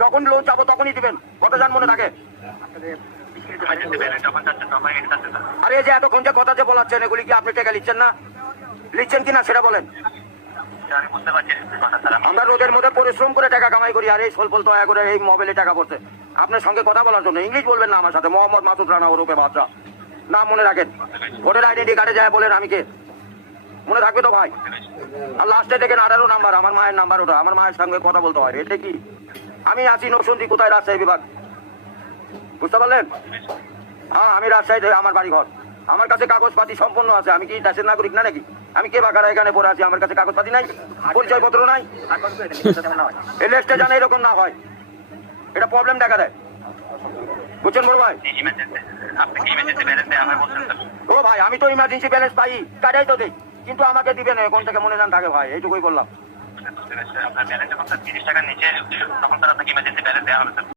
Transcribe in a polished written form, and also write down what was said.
যখন লোন চাবো তখনই দিবেন, কথা জান মনে থাকে। আরে এই যে এতক্ষণ যে কথা যে বলাচ্ছেন, এগুলি কি আপনি টাকা নিচ্ছেন না, নিচ্ছেন কিনা সেটা বলেন। আমরা রোদের মধ্যে পরিশ্রম করে টাকা কামাই করি, আর এই সোলফল দয়া করে এই মোবাইলে টাকা পড়ছে আপনার সঙ্গে কথা বলার জন্য। ইংলিশ বলবেন না আমার সাথে। মোহাম্মদ মাসুদ রানা ওরূপে বাদশা, নাম মনে রাখেন। ভোটের আইডেন্টি কার্ডে যায় বলেন আমি কে, মনে থাকবে তো ভাই। আর লাস্টে দেখেন 18 নাম্বার, আমার মায়ের নাম্বার ওটা, আমার মায়ের সঙ্গে কথা বলতে হয়। এটা কি আমি আছি নরসিংদী, কোথায়, রাজশাহী বিভাগ, বুঝতে পারলেন? হ্যাঁ আমি রাজশাহীতে আমার বাড়ি ঘর, আমার কাছে কাগজপাতি সম্পন্ন আছে। আমি কি দেশের নাগরিক না নাকি? আমি কে বাকারা এখানে পড়ে আছি, আমার কাছে কাগজপাতি নাই, পরিচয় পত্র নাই। এই লিস্টে জানে এরকম না হয়, এটা প্রবলেম দেখা দেয়, বুঝছেন বড় ভাই? ও ভাই আমি তো ইমার্জেন্সি ব্যালেন্স পাই, কাটাই তো দেই, কিন্তু আমাকে দিবেন কোন থেকে মনে জান থাকে ভাই, এইটুকুই বললাম। আপনার ব্যালেন্স যখন 30 টাকার নিচে তখন স্যার আপনাকে ইমার্জেন্সি ব্যালেন্স দেওয়া হবে স্যার।